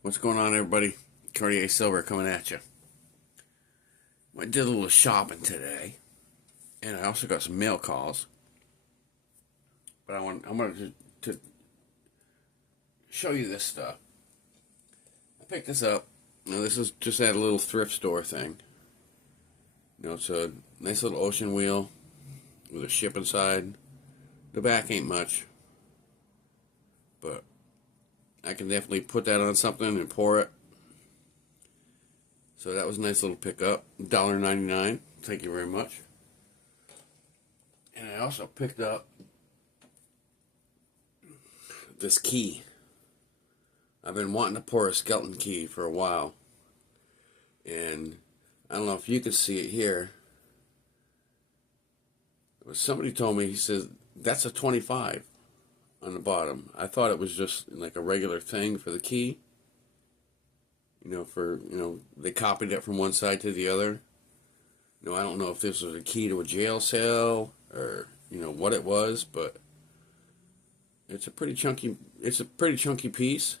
What's going on, everybody? Cartier Silver coming at you. I did a little shopping today, and I also got some mail calls. But I'm going to show you this stuff. I picked this up. Now, this is just at a little thrift store thing. It's a nice little ocean wheel with a ship inside. The back ain't much, but I can definitely put that on something and pour it. So that was a nice little pickup. $1.99. Thank you very much. And I also picked up this key. I've been wanting to pour a skeleton key for a while. And I don't know if you can see it here. But somebody told me, he says, that's a 25 on the bottom. I thought it was just like a regular thing for the key. They copied it from one side to the other. I don't know if this was a key to a jail cell or, what it was, but it's a pretty chunky piece.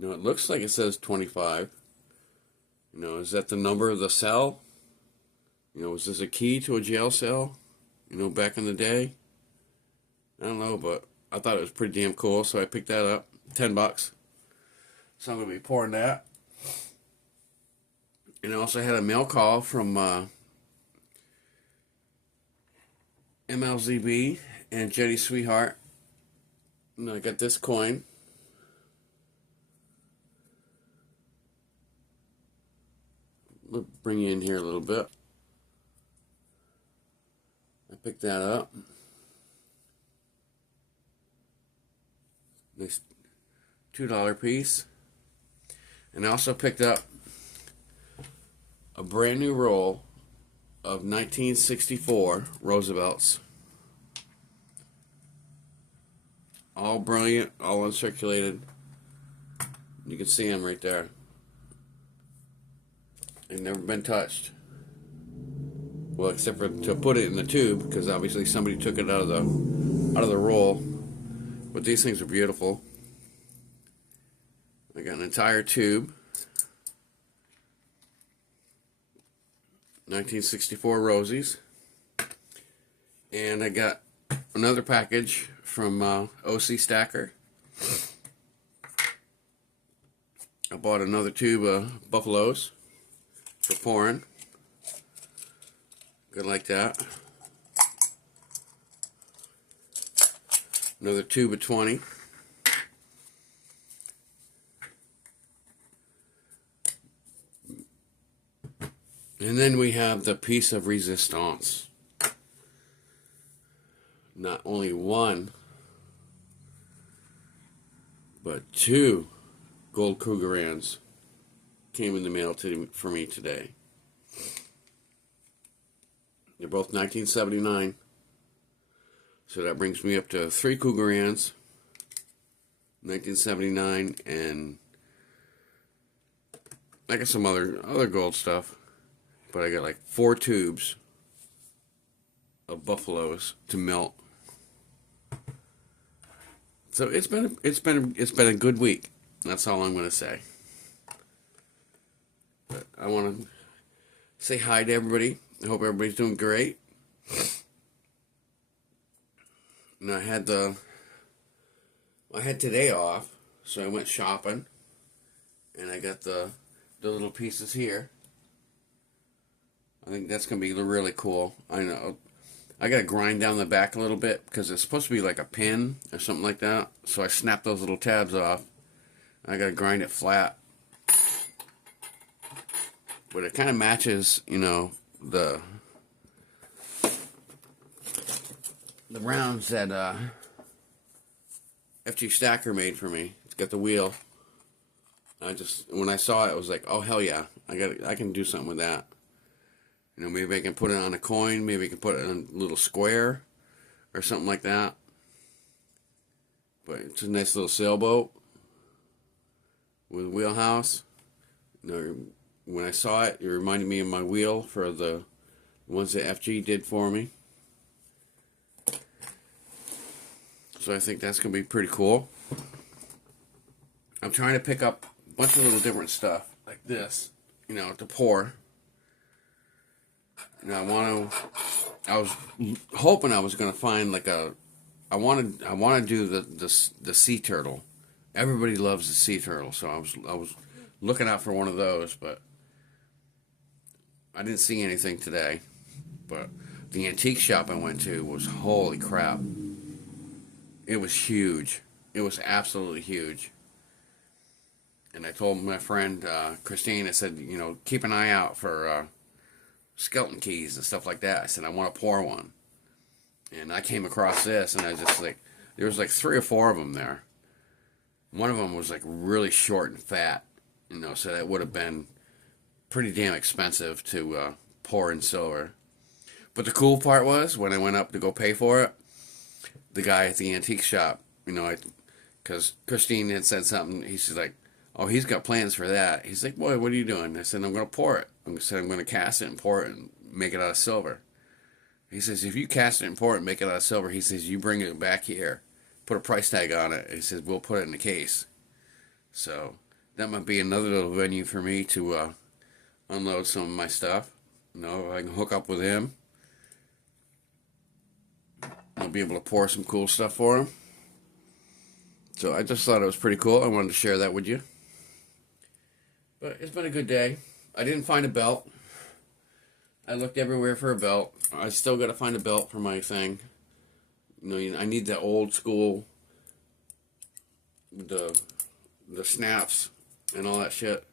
It looks like it says 25. Is that the number of the cell? Was this a key to a jail cell? Back in the day? I don't know, but I thought it was pretty damn cool, so I picked that up. $10. So I'm going to be pouring that. And I also had a mail call from MLZB and Jetty Sweetheart. And I got this coin. We'll bring you in here a little bit. I picked that up. Nice $2 piece. And I also picked up a brand new roll of 1964 Roosevelts. All brilliant, all uncirculated. You can see them right there. They've never been touched. Well, except for to put it in the tube, because obviously somebody took it out of the roll. But these things are beautiful. I got an entire tube. 1964 Rosies. And I got another package from OC Stacker. I bought another tube of Buffaloes for pouring. Good like that. Another tube of 20. And then we have the piece of resistance. Not only one, but two gold Krugerrands came in the mail for me today. They're both 1979. So that brings me up to 3 Krugerrands, 1979, and I got some other gold stuff. But I got like 4 tubes of Buffaloes to melt. So it's been a good week. That's all I'm going to say. But I want to say hi to everybody. I hope everybody's doing great. And I had today off, so I went shopping, and I got the little pieces here. I think that's going to be really cool. I know. I got to grind down the back a little bit because it's supposed to be like a pin or something like that. So I snapped those little tabs off. I got to grind it flat. But it kind of matches, the rounds that FG Stacker made for me. It's got the wheel. When I saw it, I was like, oh hell yeah, I can do something with that. Maybe I can put it on a coin, maybe I can put it on a little square or something like that. But it's a nice little sailboat with a wheelhouse. When I saw it, it reminded me of my wheel for the ones that FG did for me. So I think that's going to be pretty cool. I'm trying to pick up a bunch of little different stuff like this, to pour. I was hoping I was going to find like I want to do the sea turtle. Everybody loves the sea turtle, so I was looking out for one of those, but I didn't see anything today. But the antique shop I went to was, holy crap. It was huge. It was absolutely huge. And I told my friend Christine, I said, keep an eye out for skeleton keys and stuff like that. I said, I want to pour one. And I came across this, and I was just like, there was like 3 or 4 of them there. One of them was like really short and fat, so that would have been pretty damn expensive to pour in silver. But the cool part was, when I went up to go pay for it, the guy at the antique shop, because Christine had said something, he's like, oh, he's got plans for that. He's like, boy, what are you doing? I said, I'm going to pour it. I said, I'm going to cast it and pour it and make it out of silver. He says, if you cast it and pour it and make it out of silver, he says, you bring it back here, put a price tag on it. He says, we'll put it in the case. So that might be another little venue for me to unload some of my stuff. I can hook up with him. I'll be able to pour some cool stuff for him. So I just thought it was pretty cool. I wanted to share that with you. But it's been a good day. I didn't find a belt. I looked everywhere for a belt. I still got to find a belt for my thing. I need the old school, the snaps and all that shit.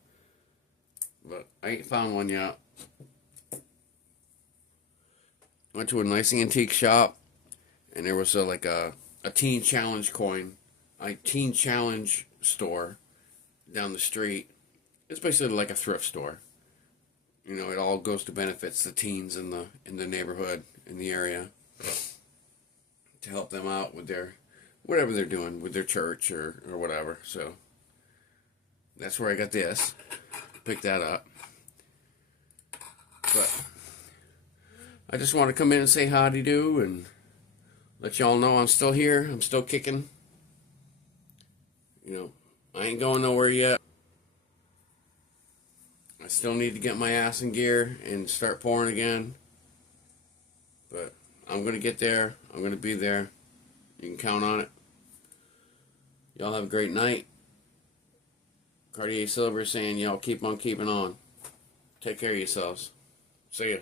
But I ain't found one yet. Went to a nice antique shop, and there was a Teen Challenge coin, a Teen Challenge store down the street. It's basically like a thrift store. It all goes to benefits the teens in the neighborhood, in the area, to help them out with their whatever they're doing with their church or whatever. So that's where I got this. Picked that up. But I just want to come in and say howdy do and let y'all know I'm still here. I'm still kicking. I ain't going nowhere yet. I still need to get my ass in gear and start pouring again. But I'm going to get there. I'm going to be there. You can count on it. Y'all have a great night. Cartier Silver saying y'all keep on keeping on. Take care of yourselves. See ya.